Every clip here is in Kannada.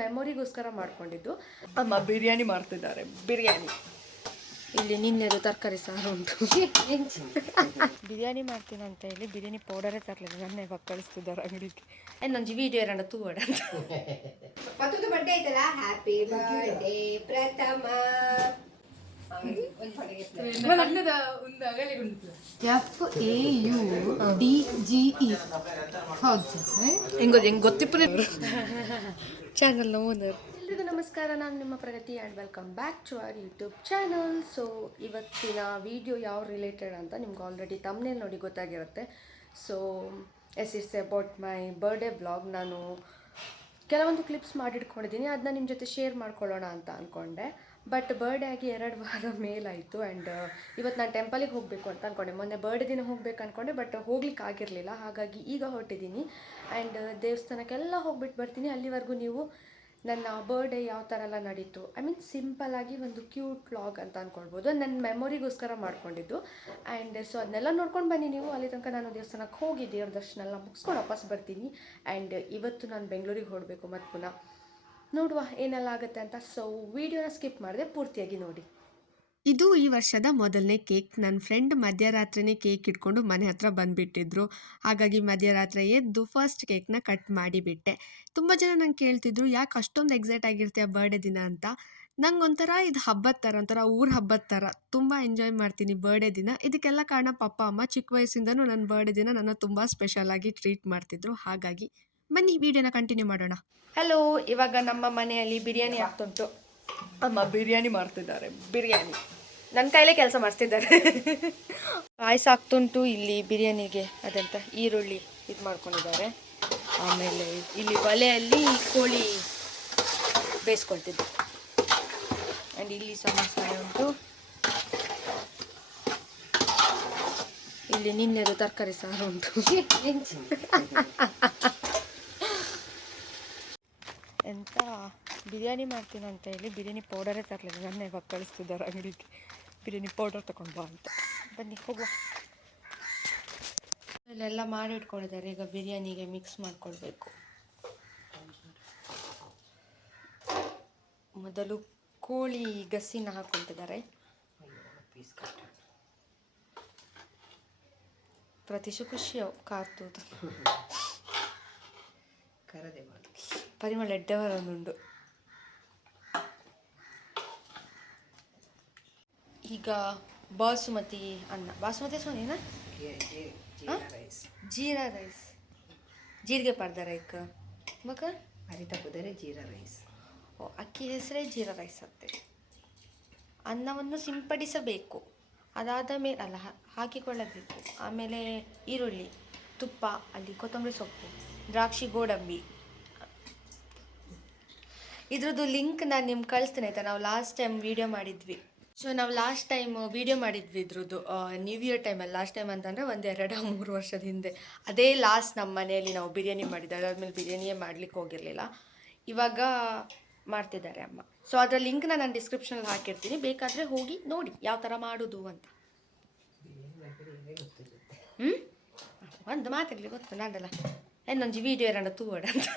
ಮೆಮೊರಿಗೋಸ್ಕರ ಮಾಡ್ಕೊಂಡಿದ್ದು. ಅಮ್ಮ ಬಿರಿಯಾನಿ ಮಾಡ್ತಿದ್ದಾರೆ. ಬಿರಿಯಾನಿ ಇಲ್ಲಿ ನಿನ್ನೆದು ತರಕಾರಿ ಸಾರು ಉಂಟು. ಬಿರಿಯಾನಿ ಮಾಡ್ತೀನಿ ಅಂತ ಹೇಳಿ ಬಿರಿಯಾನಿ ಪೌಡರೇ ತರಲಿಲ್ಲ. ನನ್ನ ಇವಾಗ ಕಳಿಸ್ತಿದ್ದಾರೆ ಅಂಗಡಿಗೆ. ಇನ್ನೊಂದು ವಿಡಿಯೋ ಇರೋಣ ತೂವಡ ಪತ್ತುದು ಬರ್ಡೇ ಆಯ್ತಲ್ಲ. ಹ್ಯಾಪಿ ಬರ್ಡೇ ಪ್ರಥಮ. FAUDGE ಹೆಂಗೋದು ಹೆಂಗೆ ಗೊತ್ತಿಪ್ಪನೇ ಚಾನಲ್ನ ಓನರ್. ಎಲ್ರಿಗೂ ನಮಸ್ಕಾರ, ನಾನು ನಿಮ್ಮ Pragati and welcome back to our YouTube channel. So ಇವತ್ತಿನ ವಿಡಿಯೋ ಯಾವ ರಿಲೇಟೆಡ್ ಅಂತ ನಿಮ್ಗೆ ಆಲ್ರೆಡಿ ತಮ್ಮನೇಲಿ ನೋಡಿ ಗೊತ್ತಾಗಿರುತ್ತೆ. So it's about my birthday vlog. ನಾನು ಕೆಲವೊಂದು ಕ್ಲಿಪ್ಸ್ ಮಾಡಿಟ್ಕೊಂಡಿದ್ದೀನಿ, ಅದನ್ನ ನಿಮ್ಮ ಜೊತೆ ಶೇರ್ ಮಾಡ್ಕೊಳ್ಳೋಣ ಅಂತ ಅಂದ್ಕೊಂಡೆ. ಬಟ್ ಬರ್ಡೇ ಆಗಿ 2 ವಾರ ಮೇಲಾಯಿತು. ಆ್ಯಂಡ್ ಇವತ್ತು ನಾನು ಟೆಂಪಲಿಗೆ ಹೋಗಬೇಕು ಅಂತ ಅಂದ್ಕೊಂಡೆ. ಮೊನ್ನೆ ಬರ್ಡೇ ದಿನ ಹೋಗ್ಬೇಕು ಅಂದ್ಕೊಂಡೆ, ಬಟ್ ಹೋಗ್ಲಿಕ್ಕೆ ಆಗಿರಲಿಲ್ಲ. ಹಾಗಾಗಿ ಈಗ ಹೊರಟಿದ್ದೀನಿ ಆ್ಯಂಡ್ ದೇವಸ್ಥಾನಕ್ಕೆಲ್ಲ ಹೋಗ್ಬಿಟ್ಟು ಬರ್ತೀನಿ. ಅಲ್ಲಿವರೆಗೂ ನೀವು ನನ್ನ ಬರ್ಡೇ ಯಾವ ಥರ ಎಲ್ಲ ನಡೀತು, ಐ ಮೀನ್ ಸಿಂಪಲ್ಲಾಗಿ ಒಂದು ಕ್ಯೂಟ್ ವ್ಲಾಗ್ ಅಂತ ಅಂದ್ಕೊಳ್ಬೋದು. ನನ್ನ ಮೆಮೊರಿಗೋಸ್ಕರ ಮಾಡ್ಕೊಂಡಿದ್ದು. ಆ್ಯಂಡ್ ಸೊ ಅದನ್ನೆಲ್ಲ ನೋಡ್ಕೊಂಡು ಬನ್ನಿ ನೀವು. ಅಲ್ಲಿ ತನಕ ನಾನು ದೇವಸ್ಥಾನಕ್ಕೆ ಹೋಗಿ ದೇವ್ರ ದರ್ಶನ ಎಲ್ಲ ಮುಗಿಸ್ಕೊಂಡು ವಾಪಸ್ ಬರ್ತೀನಿ. ಆ್ಯಂಡ್ ಇವತ್ತು ನಾನು ಬೆಂಗಳೂರಿಗೆ ಹೊರಡಬೇಕು ಮತ್ತು ಪುನಃ ನೋಡುವ ಏನೆಲ್ಲ ಆಗುತ್ತೆ ಅಂತ. ಸೊ ವಿಡಿಯೋನ ಸ್ಕಿಪ್ ಮಾಡಿದೆ, ಪೂರ್ತಿಯಾಗಿ ನೋಡಿ. ಇದು ಈ ವರ್ಷದ ಮೊದಲನೇ ಕೇಕ್. ನನ್ನ ಫ್ರೆಂಡ್ ಮಧ್ಯರಾತ್ರಿನೇ ಕೇಕ್ ಇಟ್ಕೊಂಡು ಮನೆ ಹತ್ರ ಬಂದುಬಿಟ್ಟಿದ್ರು. ಹಾಗಾಗಿ ಮಧ್ಯರಾತ್ರಿ ಎದ್ದು ಫಸ್ಟ್ ಕೇಕ್ನ ಕಟ್ ಮಾಡಿಬಿಟ್ಟೆ. ತುಂಬ ಜನ ನಂಗೆ ಕೇಳ್ತಿದ್ರು, ಯಾಕೆ ಅಷ್ಟೊಂದು ಎಕ್ಸೈಟ್ ಆಗಿರ್ತೀಯ ಬರ್ಡೇ ದಿನ ಅಂತ. ನಂಗೆ ಒಂಥರ ಇದು ಹಬ್ಬದ ಥರ, ಒಂಥರ ಊರ ಹಬ್ಬದ ಥರ ತುಂಬ ಎಂಜಾಯ್ ಮಾಡ್ತೀನಿ ಬರ್ಡೇ ದಿನ. ಇದಕ್ಕೆಲ್ಲ ಕಾರಣ ಪಪ್ಪ ಅಮ್ಮ. ಚಿಕ್ಕ ವಯಸ್ಸಿಂದನೂ ನನ್ನ ಬರ್ಡೇ ದಿನ ನನ್ನ ತುಂಬ ಸ್ಪೆಷಲಾಗಿ ಟ್ರೀಟ್ ಮಾಡ್ತಿದ್ರು. ಹಾಗಾಗಿ ಬನ್ನಿ ವಿಡಿಯೋನ ಕಂಟಿನ್ಯೂ ಮಾಡೋಣ. ಹಲೋ, ಇವಾಗ ನಮ್ಮ ಮನೆಯಲ್ಲಿ ಬಿರಿಯಾನಿ ಆಗ್ತುಂಟು. ಅಮ್ಮ ಬಿರಿಯಾನಿ ಮಾಡ್ತಿದ್ದಾರೆ. ಬಿರಿಯಾನಿ ನನ್ನ ಕೈಲೇ ಕೆಲಸ ಮಾಡಿಸ್ತಿದ್ದಾರೆ. ಪಾಯಸ ಆಗ್ತುಂಟು. ಇಲ್ಲಿ ಬಿರಿಯಾನಿಗೆ ಅದಂತ ಈರುಳ್ಳಿ ಇದು ಮಾಡ್ಕೊಂಡಿದ್ದಾರೆ. ಆಮೇಲೆ ಇಲ್ಲಿ ಒಲೆಯಲ್ಲಿ ಕೋಳಿ ಬೇಯಿಸ್ಕೊಳ್ತಿದ್ದೆ. ಆ್ಯಂಡ್ ಇಲ್ಲಿ ಸಮೋಸ ಉಂಟು. ಇಲ್ಲಿ ನಿನ್ನೆದು ತರಕಾರಿ ಸಾರು ಉಂಟು. ಎಂತ ಬಿರಿಯಾನಿ ಮಾಡ್ತೀನಿ ಅಂತ ಹೇಳಿ ಬಿರಿಯಾನಿ ಪೌಡರೇ ತರಲಿಲ್ಲ. ನನ್ನ ಇವಾಗ ಕಳಿಸ್ತಿದ್ದಾರೆ ಅಂಗಡಿಗೆ ಬಿರಿಯಾನಿ ಪೌಡರ್ ತಗೊಂಡು ಬಾ ಅಂತ. ಬನ್ನಿ ಹೋಗುವ. ಇಲ್ಲೆಲ್ಲ ಮಾಡಿ ಇಟ್ಕೊಂಡಿದ್ದಾರೆ. ಈಗ ಬಿರಿಯಾನಿಗೆ ಮಿಕ್ಸ್ ಮಾಡ್ಕೊಳ್ಬೇಕು. ಮೊದಲು ಕೋಳಿ ಗಸಿನ ಹಾಕ್ಕೊಳ್ತಿದ್ದಾರೆ. ಪ್ರತಿಶು ಖುಷಿ ಕಾರ್ತುದು ಪರಿಮಳ ಎಡ್ಡವರೊಂದುಂಡು. ಈಗ ಬಾಸುಮತಿ ಅನ್ನ, ಬಾಸುಮತಿ ಸೋನಿನಾ ಜೀರಾ ರೈಸ್, ಜೀರಿಗೆ ಪಾಡ್ದಾರ ಇಕ್ಕ ಮಗ ಅರಿತ ಕುದರೆ ಜೀರಾ ರೈಸ್. ಓ, ಅಕ್ಕಿ ಹೆಸರೇ ಜೀರಾ ರೈಸ್ ಅಂತೆ. ಅನ್ನವನ್ನು ಸಿಂಪಡಿಸಬೇಕು, ಅದಾದ ಮೇಲೆ ಅಲ್ಲ ಹಾಕಿಕೊಳ್ಳಬೇಕು. ಆಮೇಲೆ ಈರುಳ್ಳಿ, ತುಪ್ಪ, ಅಲ್ಲಿ ಕೊತ್ತಂಬರಿ ಸೊಪ್ಪು, ದ್ರಾಕ್ಷಿ, ಗೋಡಂಬಿ. ಇದ್ರದ್ದು ಲಿಂಕ್ ನಾನು ನಿಮ್ಗೆ ಕಳಿಸ್ತೀನಿ ಆಯಿತಾ. ನಾವು ಲಾಸ್ಟ್ ಟೈಮ್ ವೀಡಿಯೋ ಮಾಡಿದ್ವಿ. ಸೊ ನಾವು ಲಾಸ್ಟ್ ಟೈಮ್ ವೀಡಿಯೋ ಮಾಡಿದ್ವಿ ಇದ್ರದ್ದು ನ್ಯೂ ಇಯರ್ ಟೈಮಲ್ಲಿ. ಲಾಸ್ಟ್ ಟೈಮ್ ಅಂತಂದರೆ ಒಂದು 2-3 ವರ್ಷದ ಹಿಂದೆ. ಅದೇ ಲಾಸ್ಟ್ ನಮ್ಮ ಮನೆಯಲ್ಲಿ ನಾವು ಬಿರಿಯಾನಿ ಮಾಡಿದ್ದೆ. ಅದಾದಮೇಲೆ ಬಿರಿಯಾನಿಯೇ ಮಾಡಲಿಕ್ಕೆ ಹೋಗಿರಲಿಲ್ಲ. ಇವಾಗ ಮಾಡ್ತಿದ್ದಾರೆ ಅಮ್ಮ. ಸೊ ಅದರ ಲಿಂಕ್ನ ನಾನು ಡಿಸ್ಕ್ರಿಪ್ಷನಲ್ಲಿ ಹಾಕಿರ್ತೀನಿ, ಬೇಕಾದರೆ ಹೋಗಿ ನೋಡಿ ಯಾವ ಥರ ಮಾಡೋದು ಅಂತ. ಒಂದು ಮಾತಾಗಲಿ ಗೊತ್ತು ನಾನಲ್ಲ. ಇನ್ನೊಂದು ವಿಡಿಯೋ ಇರೋಣ ತೂವಡ ಅಂತ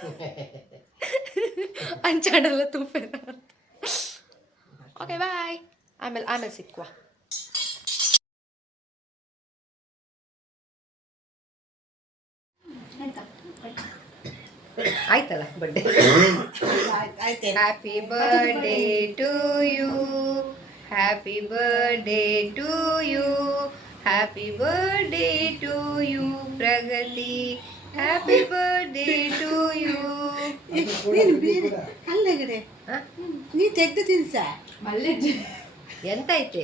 ಅಂಚಾಡಲ್ಲ ತೂಪೇರ ಅಂತ. ಓಕೆ ಬಾಯ್, ಆಮೇಲೆ ಸಿಕ್ಕುವ. ಆಯ್ತಲ್ಲ birthday. Happy birthday to you, happy birthday to you, happy birthday to you Pragati, happy birthday to you. ಅಲ್ಲಗಡೆ ನೀ ತೆಗ್ದು ತಿನ್ಸ ಎಂತ ಐತೆ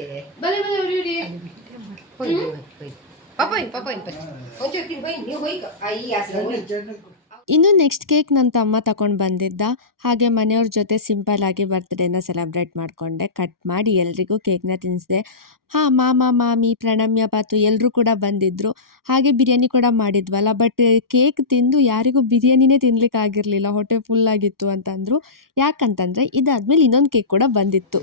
ಇನ್ನು ನೆಕ್ಸ್ಟ್ ಕೇಕ್ ನನ್ನ ತಮ್ಮ ತಗೊಂಡು ಬಂದಿದ್ದ. ಹಾಗೆ ಮನೆಯವ್ರ ಜೊತೆ ಸಿಂಪಲ್ಲಾಗಿ ಬರ್ತ್ಡೇನ ಸೆಲೆಬ್ರೇಟ್ ಮಾಡಿಕೊಂಡೆ. ಕಟ್ ಮಾಡಿ ಎಲ್ರಿಗೂ ಕೇಕ್ನ ತಿನ್ನಿಸಿದೆ. ಹಾಂ, ಮಾಮ, ಮಾಮಿ, ಪ್ರಣಮ್ಯ, ಪಾತು ಎಲ್ಲರೂ ಕೂಡ ಬಂದಿದ್ದರು. ಹಾಗೆ ಬಿರಿಯಾನಿ ಕೂಡ ಮಾಡಿದ್ವಲ್ಲ. ಬಟ್ ಕೇಕ್ ತಿಂದು ಯಾರಿಗೂ ಬಿರಿಯಾನಿನೇ ತಿನ್ಲಿಕ್ಕೆ ಆಗಿರಲಿಲ್ಲ, ಹೊಟ್ಟೆ ಫುಲ್ಲಾಗಿತ್ತು ಅಂತಂದರು. ಯಾಕಂತಂದರೆ ಇದಾದ್ಮೇಲೆ ಇನ್ನೊಂದು ಕೇಕ್ ಕೂಡ ಬಂದಿತ್ತು.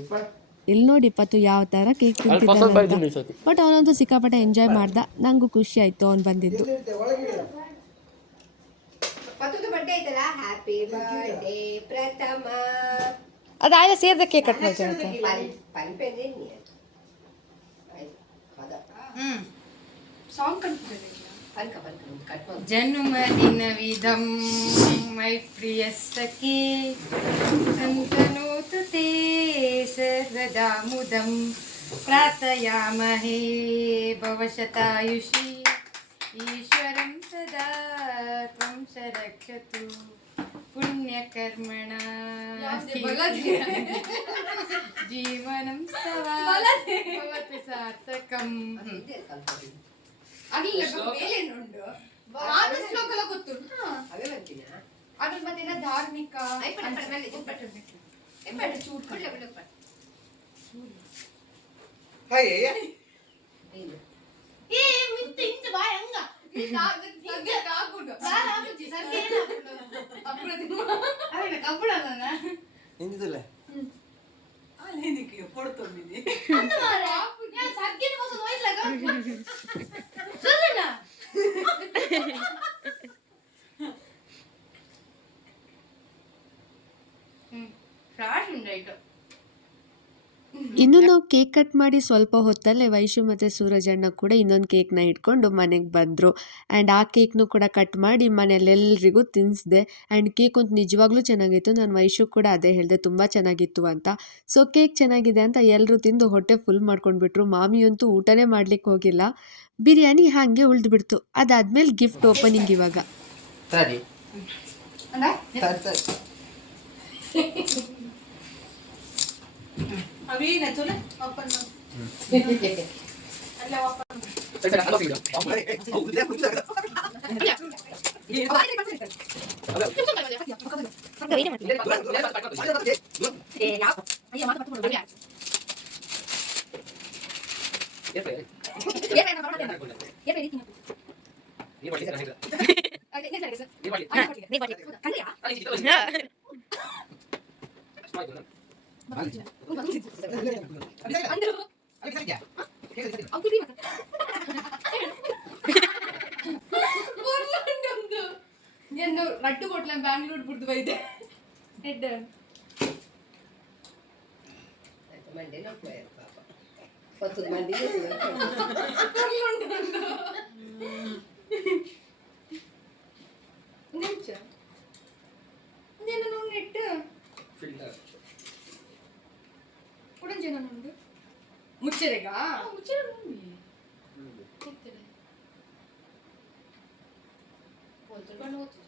ಇಲ್ಲಿ ನೋಡಿ ಪತ್ತು ಯಾವ ಥರ ಕೇಕ್ ತಿಂತಿದ್ದಾನೆ. ಬಟ್ ಅವನಂತೂ ಸಿಕ್ಕಾಪಟ್ಟೆ ಎಂಜಾಯ್ ಮಾಡ್ದ. ನನಗೂ ಖುಷಿ ಆಯಿತು ಅವ್ನು ಬಂದಿದ್ದು. ಪತ್ತುದು ಬರ್ಡೇ ಐತಲ್ಲ ಹ್ಯಾಪಿ ಬರ್ಡೇ ಪ್ರಥಮ ಅದಾಯ ಸೇರ್ದ ಕೇಕ್ ಕಟ್ ಮಾಡ್ತೀನಿ ಪನ್ಪೆಂದೇ ನೀ ಸಾಂಗ್ ಕಲ್ತಿದ್ದಾರೆ ಪನ್ಕ ಕಟ್ ಮಾಡಿ ಜನ್ಮದಿನವಿದಂ ಮೈ ಪ್ರಿಯ ಸಖಿ ಸಂತನೋತು ತೇ ಸರ್ವದಾ ಮುದಂ ಪ್ರಾರ್ಥಯಾಮಹೇ ಭವಶತಾಯುಷಿ ಈಶ್ವರಂ ಸದಾ ತ್ವಂ ಶರಕ್ಷತು ಪುಣ್ಯಕರ್ಮಣ ಜೀವನಂ ಸವಾ ಭವತು ಸಾರ್ಥಕಂ. ಅವೇ ಬರ್ತೀನಾ ಅದ್ರ ಮತ್ತೆಲ್ಲ ಧಾರ್ಮಿಕ ಹಿಂದಿದಲ್ಲ ಪಡ್ತೊಂದಿನಿ ಇನ್ನು ನಾವು ಕೇಕ್ ಕಟ್ ಮಾಡಿ ಸ್ವಲ್ಪ ಹೊತ್ತಲ್ಲೇ ವೈಶು ಮತ್ತು ಸೂರಜಣ್ಣ ಕೂಡ ಇನ್ನೊಂದು ಕೇಕ್ನ ಇಟ್ಕೊಂಡು ಮನೆಗೆ ಬಂದರು. ಆ್ಯಂಡ್ ಆ ಕೇಕ್ನು ಕೂಡ ಕಟ್ ಮಾಡಿ ಮನೆಯಲ್ಲೆಲ್ರಿಗೂ ತಿನ್ನಿಸಿದೆ. ಆ್ಯಂಡ್ ಕೇಕ್ ಅಂತೂ ನಿಜವಾಗ್ಲೂ ಚೆನ್ನಾಗಿತ್ತು. ನಾನು ವೈಶು ಕೂಡ ಅದೇ ಹೇಳಿದೆ, ತುಂಬ ಚೆನ್ನಾಗಿತ್ತು ಅಂತ. ಸೊ ಕೇಕ್ ಚೆನ್ನಾಗಿದೆ ಅಂತ ಎಲ್ಲರೂ ತಿಂದು ಹೊಟ್ಟೆ ಫುಲ್ ಮಾಡ್ಕೊಂಡ್ಬಿಟ್ರು. ಮಾಮಿಯಂತೂ ಊಟನೇ ಮಾಡ್ಲಿಕ್ಕೆ ಹೋಗಿಲ್ಲ, ಬಿರಿಯಾನಿ ಹಾಗೆ ಉಳಿದ್ಬಿಡ್ತು. ಅದಾದ್ಮೇಲೆ ಗಿಫ್ಟ್ ಓಪನಿಂಗ್ ಇವಾಗ. ಸರಿ ಅವೇನ ಚಲೋ ಓಪನ್ ರಟ್ಟು ಕೊಟ್ಲ ಬ್ಯಾಂಗ್ಳೂರ್ ಬಿಡ್ದು ಬೈದೆ ಮಂಡೆ ನೋಡ್ಕೊಳ್ಳಿ ಪಾಪ 10 ಮಂದಿಗೆ ನಿಮಿಷ నేను నెట్ ಉಡಂಜೇನ నుండి ಮುಚ್ಚರೆಗಾ ಮುಚ್ಚರೆ నుండి ಕೊಡ್ತಾರೆ ಬೋಲ್ತಕೊಂಡು ಹೋಗ್ತದೆ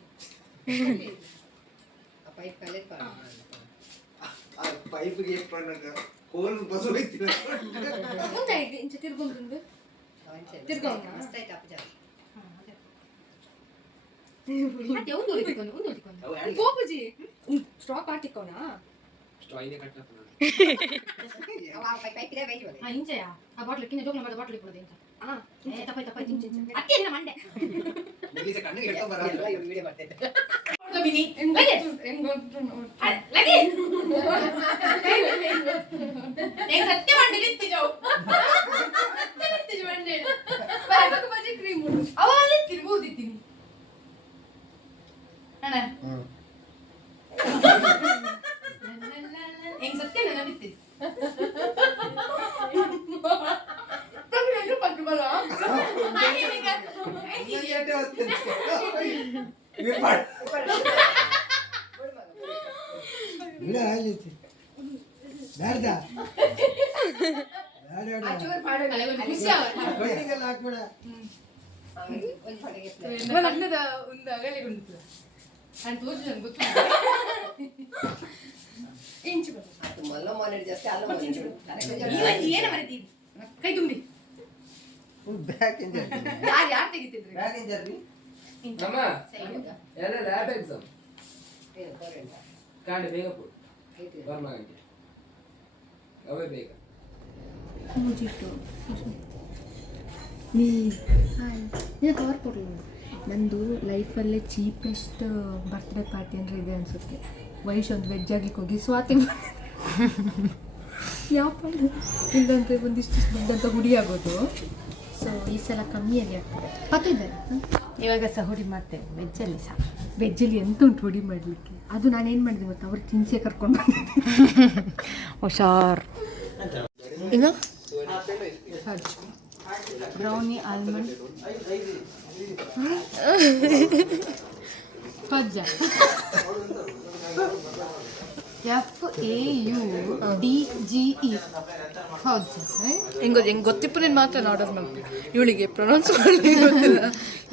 ಆ ಪೈಪ್ ಕಲೆಕ್ಟ್ ಮಾಡಿ ಆ ಪೈಪ್ಗೆ ಪನ್ನಕ ಕೋಲ್ ಬಸು ಹೋಯ್ತಿಲ್ಲ ಮುಂದೆ ಇಂಚ ತಿರ್ಗೊಂಡು ತಿರ್ಗೋಣ ಮಸ್ತ್ ಆಯ್ತು ಅಪ್ಪ ಮತ್ತೆ ಒಂದು ಹೊಲಿಕೊಂಡು ಗೋಪುಜಿ ಸ್ಟಾಕ್ ಆಟಿಕೋನಾ ಸ್ಟಾಯಿನೇ ಕಟ್ಟಪ್ಪ ಪೈಪ್ ಇದೆ ವೈಟ್ ಆ ಇಂಚೆಯ ಆ ಬಾಟ್ಲ್ ಕಿನ್ನ ಜೋಗ್ಲ ಬಾಟ್ಲ್ ಇಟ್ಕೊಳ್ಳೋದು ಇಂಚ ಆ ತಪ್ಪಾಯ್ತು ಇಂಚ ಅತ್ತೆ ಮಂಡೆ ಮುಗಿಸ ಕಣ್ಣಿಗೆ ಹಿಡ್ಕೊ ಬರಲ್ಲ ವಿಡಿಯೋ ಮಾಡ್ತಿದ್ದೆ ಬಿನಿ ಸತ್ಯ ಮಂಡೆ ನಿಂತಿಜೋ ಮಂಡೆ ಬಾಜಿ ಕ್ರೀಮ್ ಅವಲ್ಲಿ ತಿರ್ಬೋದಿತ್ತೀನಿ ಅಣ್ಣ ಹೆಂಗ್ ಸತ್ಯ ನನಗಿತ್ತು ಅನ್ನದ ಒಂದು ಅಗಲಿ ಉಂಟು ನಾನು ತೋರಿಸಿದ ಗೊತ್ತು ಇಂಚು ಅದು ಮಲ್ಲ ಮಾನೆಡ್ ಜಾಸ್ತಿ ಅಲ್ಲ ಏನ ಮರಿತೀವಿ ಕೈ ತುಂಬಿ ಬ್ಯಾಕ್ ಇಂಜರ್ ಯಾರು ತೆಗಿತಿದ್ರಿ ಬ್ಯಾಕ್ ಇಂಜರ್ ನಮ್ಮ ಎಲ್ಲ ಲ್ಯಾಬ್ ಎಕ್ಸಾಮ್ ಕಾಂಡೆ ಬೇಗ ಪೋ ಬರ್ಮಾಗಂಗೆ ಅವೇ ಬೇಗ ನೀನು ಕವರ್ ಕೊಡಲಿ. ನಂದು ಲೈಫಲ್ಲೇ ಚೀಪೆಸ್ಟ್ ಬರ್ತ್ಡೇ ಪಾರ್ಟಿ ಅಂದರೆ ಇದೆ ಅನಿಸುತ್ತೆ. ವಯಸ್ಸು ಒಂದು ವೆಜ್ ಆಗ್ಲಿಕ್ಕೆ ಹೋಗಿ ಸ್ವಾತಿ ಯಾವ ಇಲ್ಲಂತೆ ಒಂದಿಷ್ಟು ದುಡ್ಡಂತ ಹುಡಿ ಆಗೋದು. ಸೊ ಈ ಸಲ ಕಮ್ಮಿಯಾಗಿ ಆಗ್ತದೆ. 10 ಇದ್ದಾರೆ. ಇವಾಗ ಸಹ ಹುಡಿ ಮಾಡ್ತೇವೆ ವೆಜ್ಜಲ್ಲಿ ಸಹ. ವೆಜ್ಜಲ್ಲಿ ಎಂತ ಉಂಟು ಹುಡಿ ಮಾಡಲಿಕ್ಕೆ? ಅದು ನಾನೇನು ಮಾಡಿದೆ ಗೊತ್ತಾ, ಅವ್ರು ತಿನ್ಸೆ ಕರ್ಕೊಂಡು ಬಂದಿದ್ದೆ. ಹುಷಾರ್. ಇನ್ನು ಬ್ರೌನಿ ಆಲ್ಮಂಡ್ ಪಜ್ಜ FAUDGE ಫಜ್ಜ. ಹೆಂಗೆ ಗೊತ್ತಿಪ್ಪು ನೀನು ಮಾತ್ರ ಆರ್ಡರ್ ಮಾಡಿ ಇವಳಿಗೆ ಪ್ರೊನೌನ್ಸ್ ಮಾಡಿ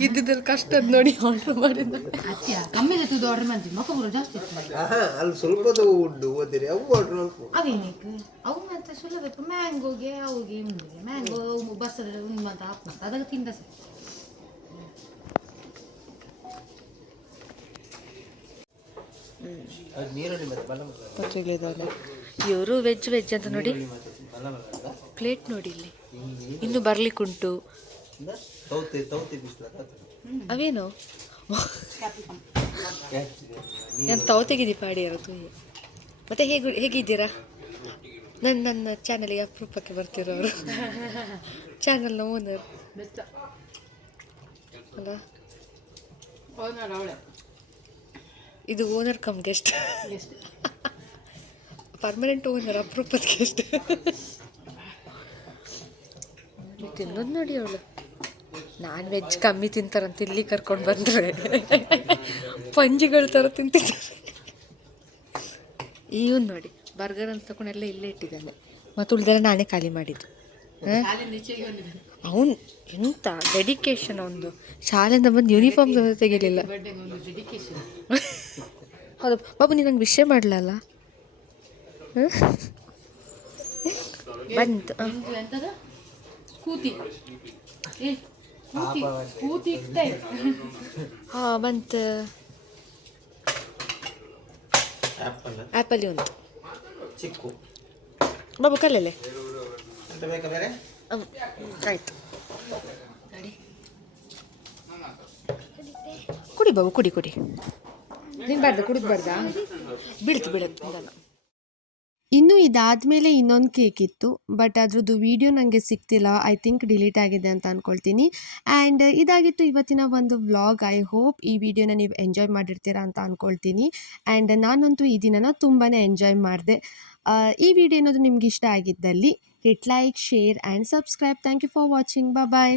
ಇದ್ದಿದ್ದಲ್ಲಿ ಕಷ್ಟದ ನೋಡಿ ಆರ್ಡರ್ ಮಾಡಿದ್ದ. ಅತ್ಯ ಕಮ್ಮಿ ಇತ್ತು ಆರ್ಡರ್ ಮಾಡ್ತೀವಿ ಮಕ್ಕಳು ಜಾಸ್ತಿ ಅಲ್ಲಿ ಸ್ವಲ್ಪದ ಉಂಡು ಓದಿರಿ ಅವು ಆರ್ಡರ್ ಅವೇನಕ್ಕೆ ಅವು ಮತ್ತೆ ಸುಲಭ ಮ್ಯಾಂಗೋಗೆ ಅವುಗೆ ಮುಂದೆ ಮ್ಯಾಂಗೋ ಬಸ್ಸಲ್ಲಿ ಉಂಡು ಅಂತ ಹಾಕ್ಬೋದು ಅದಕ್ಕೆ ತಿಂದ ಸರ್. ಪತ್ರಿಕೆದಾರೆ ಇವರು ವೆಜ್ ಅಂತ ನೋಡಿ ಪ್ಲೇಟ್ ನೋಡಿ ಇಲ್ಲಿ ಇನ್ನು ಬರ್ಲಿಕ್ಕುಂಟು. ಅವೇನು ನಾನು ತವತೆಗಿದ್ದಿ ಪಾಡಿ ಇರೋದು. ಮತ್ತೆ ಹೇಗಿದ್ದೀರಾ? ನನ್ನ ಚಾನಲ್ಗೆ ಅಪರೂಪಕ್ಕೆ ಬರ್ತಿರೋರು, ಚಾನಲ್ನ ಓನರ್ ಅಲ್ಲ? ಇದು owner cum guest, permanent owner ಅಪರೂಪದ ಗೆಸ್ಟ್. ತಿನ್ನೋದು ನೋಡಿ ಅವಳು ನಾನ್ ವೆಜ್ ಕಮ್ಮಿ ತಿಂತಾರಂತ ಇಲ್ಲಿ ಕರ್ಕೊಂಡು ಬಂದರೆ ಪಂಜಿಗಳ ಥರ ತಿಂತಿದ್ದಾರೆ. ಇವನು ನೋಡಿ ಬರ್ಗರ್ ಅಂತ ತಗೊಂಡೆಲ್ಲ ಇಲ್ಲೇ ಇಟ್ಟಿದ್ದಾನೆ, ಮತ್ತು ಉಳಿದೆಲ್ಲ ನಾನೇ ಖಾಲಿ ಮಾಡಿದ್ದು. ಅವನು ಎಂತ ಡೆಡಿಕೇಶನ್ ಅವನದು, ಶಾಲೆಯಿಂದ ಬಂದು ಯೂನಿಫಾರ್ಮ್ ತೆಗಿಲಿಲ್ಲ. ಹೌದು ಬಾಬು, ನೀನು ನಂಗೆ ವಿಷಯ ಮಾಡಲಲ್ಲ ಬಂತು. ಹಾಂ ಬಂತು. ಆ್ಯಪಲ್ಲಿ ಉಂಟು ಚಿಕ್ಕು ಬಾಬು ಕಲ್ಲಲ್ಲೇ ಅಂತ ಬೇಕಾ ಬೇರೆ? ಆಯಿತು ಕುಡಿ ಬಾಬು, ಕುಡಿ ತಿನ್ಬಾರ್ದು, ಕುಡಿದ್ಬಾರ್ದಾ? ಬೀಳ್ತು. ಇನ್ನು ಇದಾದಮೇಲೆ ಇನ್ನೊಂದು ಕೇಕ್ ಇತ್ತು, ಬಟ್ ಅದ್ರದ್ದು ವೀಡಿಯೋ ನನಗೆ ಸಿಗ್ತಿಲ್ಲ. ಐ ಥಿಂಕ್ ಡಿಲೀಟ್ ಆಗಿದೆ ಅಂತ ಅಂದ್ಕೊಳ್ತೀನಿ. ಆ್ಯಂಡ್ ಇದಾಗಿತ್ತು ಇವತ್ತಿನ ಒಂದು ವ್ಲಾಗ್. ಐ ಹೋಪ್ ಈ ವಿಡಿಯೋನ ನೀವು ಎಂಜಾಯ್ ಮಾಡಿರ್ತೀರಾ ಅಂತ ಅಂದ್ಕೊಳ್ತೀನಿ. ಆ್ಯಂಡ್ ನಾನಂತೂ ಈ ದಿನನ ತುಂಬಾ ಎಂಜಾಯ್ ಮಾಡಿದೆ. ಈ ವಿಡಿಯೋ ಏನಾದರೂ ನಿಮ್ಗೆ ಇಷ್ಟ ಆಗಿದ್ದಲ್ಲಿ hit like, share and subscribe. Thank you for watching. Bye.